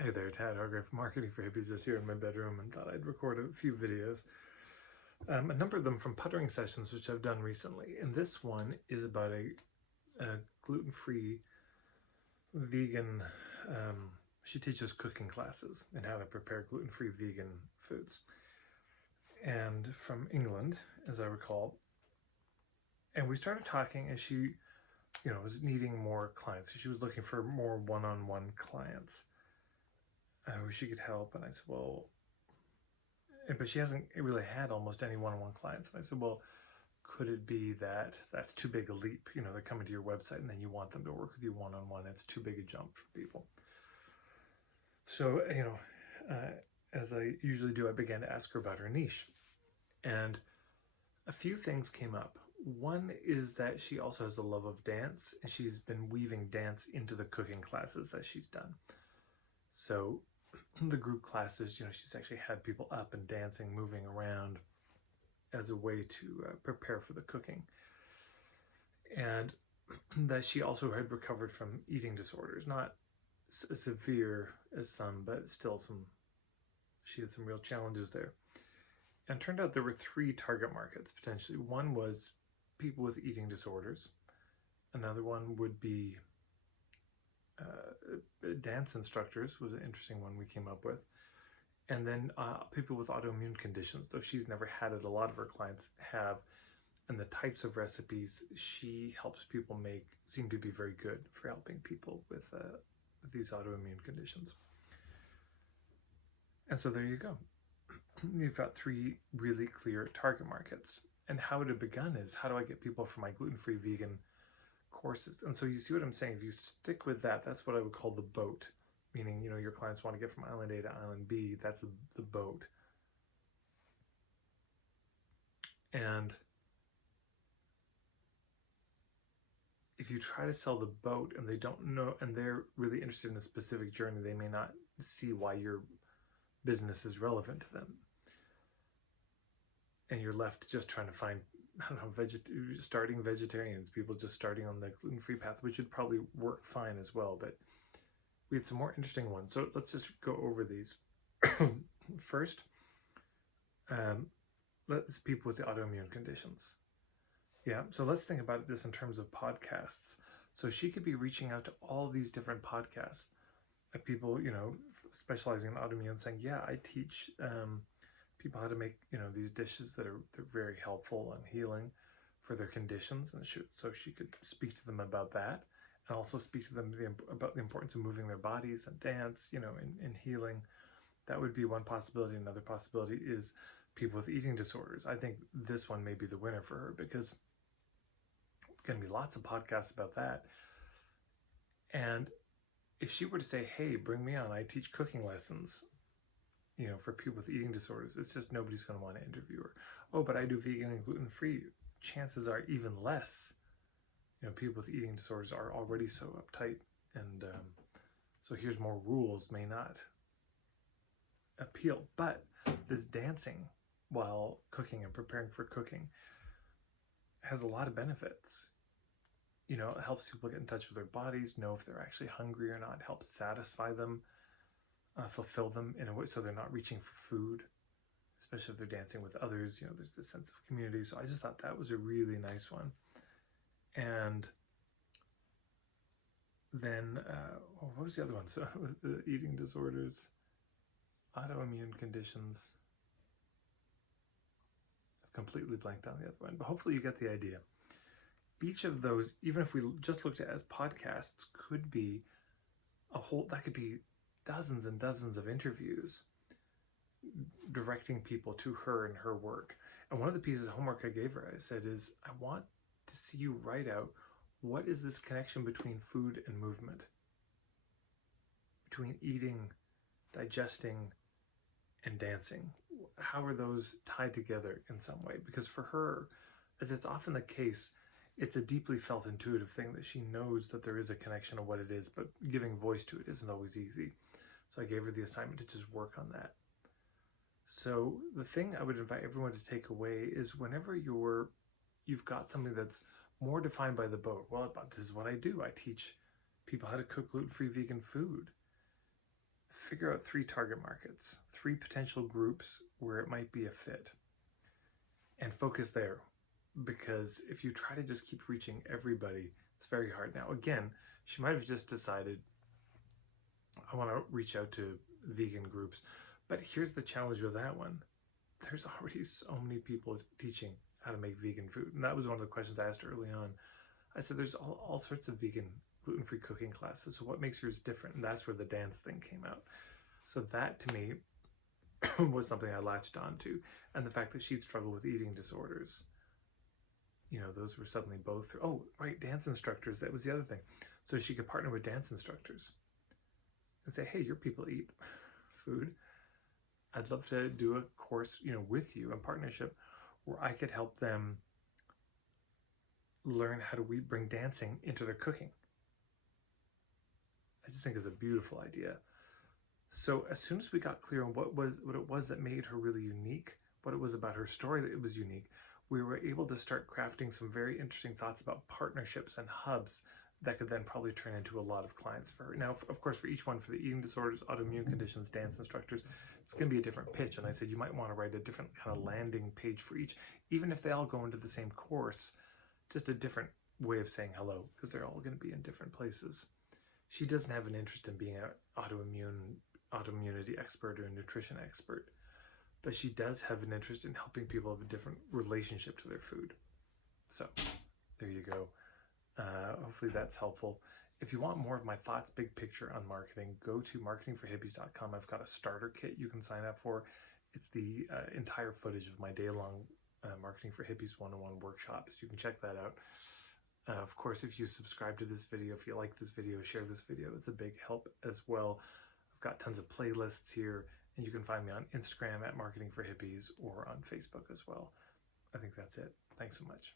Hey there, Tad Hargrave, Marketing for Hippies, is here in my bedroom and thought I'd record a few videos. A number of them from puttering sessions, which I've done recently. And this one is about a gluten-free vegan, she teaches cooking classes and how to prepare gluten-free vegan foods. And from England, as I recall. And we started talking and she, was needing more clients. She was looking for more one-on-one clients. Who she could help, and I said, well, but she hasn't really had almost any one-on-one clients. And I said, well, could it be that that's too big a leap? They're coming to your website and then you want them to work with you one-on-one. It's too big a jump for people. So, as I usually do, I began to ask her about her niche. And a few things came up. One is that she also has a love of dance, and she's been weaving dance into the cooking classes that she's done. So the group classes, she's actually had people up and dancing, moving around as a way to prepare for the cooking. And that she also had recovered from eating disorders, not as severe as some, but still she had some real challenges there. And it turned out there were three target markets, potentially. One was people with eating disorders. Another one would be dance instructors, was an interesting one we came up with. And then people with autoimmune conditions, though she's never had it, a lot of her clients have. And the types of recipes she helps people make seem to be very good for helping people with these autoimmune conditions. And so there you go. You've got three really clear target markets. And how it had begun is, how do I get people for my gluten-free vegan courses? And so you see what I'm saying. If you stick with that, that's what I would call the boat. Meaning, your clients want to get from island A to island B. That's the boat. And if you try to sell the boat and they don't know, and they're really interested in a specific journey, they may not see why your business is relevant to them. And you're left just trying to find, starting vegetarians, people just starting on the gluten-free path, which would probably work fine as well. But we had some more interesting ones. So let's just go over these. First, let's people with the autoimmune conditions. Yeah, so let's think about this in terms of podcasts. So she could be reaching out to all these different podcasts of people, specializing in autoimmune, saying, yeah, I teach people how to make, these dishes they're very helpful and healing for their conditions. And so she could speak to them about that, and also speak to them about the importance of moving their bodies and dance, in healing. That would be one possibility. Another possibility is people with eating disorders. I think this one may be the winner for her, because there's going to be lots of podcasts about that. And if she were to say, hey, bring me on, I teach cooking lessons, for people with eating disorders, it's just nobody's going to want to interview her. Oh, but I do vegan and gluten-free. Chances are even less. People with eating disorders are already so uptight, and so here's more rules may not appeal. But this dancing while cooking and preparing for cooking has a lot of benefits. It helps people get in touch with their bodies, know if they're actually hungry or not, helps satisfy them, fulfill them in a way so they're not reaching for food, especially if they're dancing with others. There's this sense of community. So I just thought that was a really nice one. And then, what was the other one? So the eating disorders, autoimmune conditions. I've completely blanked on the other one, but hopefully you get the idea. Each of those, even if we just looked at it as podcasts, could be that could be dozens and dozens of interviews directing people to her and her work. And one of the pieces of homework I gave her, I said, is I want to see you write out, what is this connection between food and movement? Between eating, digesting, and dancing. How are those tied together in some way? Because for her, as it's often the case, it's a deeply felt intuitive thing that she knows that there is a connection of what it is, but giving voice to it isn't always easy. So I gave her the assignment to just work on that. So the thing I would invite everyone to take away is, whenever you've got something that's more defined by the boat, this is what I do. I teach people how to cook gluten-free vegan food. figure out 3 target markets, 3 potential groups where it might be a fit, and focus there. Because if you try to just keep reaching everybody, it's very hard. Now, again, she might have just decided, I want to reach out to vegan groups. But here's the challenge with that one. There's already so many people teaching how to make vegan food. And that was one of the questions I asked early on. I said, there's all sorts of vegan, gluten-free cooking classes. So what makes yours different? And that's where the dance thing came out. So that, to me, was something I latched onto. And the fact that she'd struggled with eating disorders. You know, those were suddenly both, oh, right, dance instructors. That was the other thing. So she could partner with dance instructors and say, hey, your people eat food. I'd love to do a course, you know, with you in partnership where I could help them learn how to bring dancing into their cooking. I just think it's a beautiful idea. So as soon as we got clear on what it was that made her really unique, what it was about her story that it was unique, we were able to start crafting some very interesting thoughts about partnerships and hubs that could then probably turn into a lot of clients for her. Now, of course, for each one, for the eating disorders, autoimmune conditions, dance instructors, it's going to be a different pitch. And I said, you might want to write a different kind of landing page for each, even if they all go into the same course, just a different way of saying hello, because they're all going to be in different places. She doesn't have an interest in being an autoimmunity expert or a nutrition expert, but she does have an interest in helping people have a different relationship to their food. So there you go. Hopefully that's helpful. If you want more of my thoughts, big picture on marketing, go to marketingforhippies.com. I've got a starter kit you can sign up for. It's the entire footage of my day-long Marketing for Hippies 101 workshops. You can check that out. Of course, if you subscribe to this video, if you like this video, share this video. It's a big help as well. I've got tons of playlists here, and you can find me on Instagram at Marketing for Hippies or on Facebook as well. I think that's it. Thanks so much.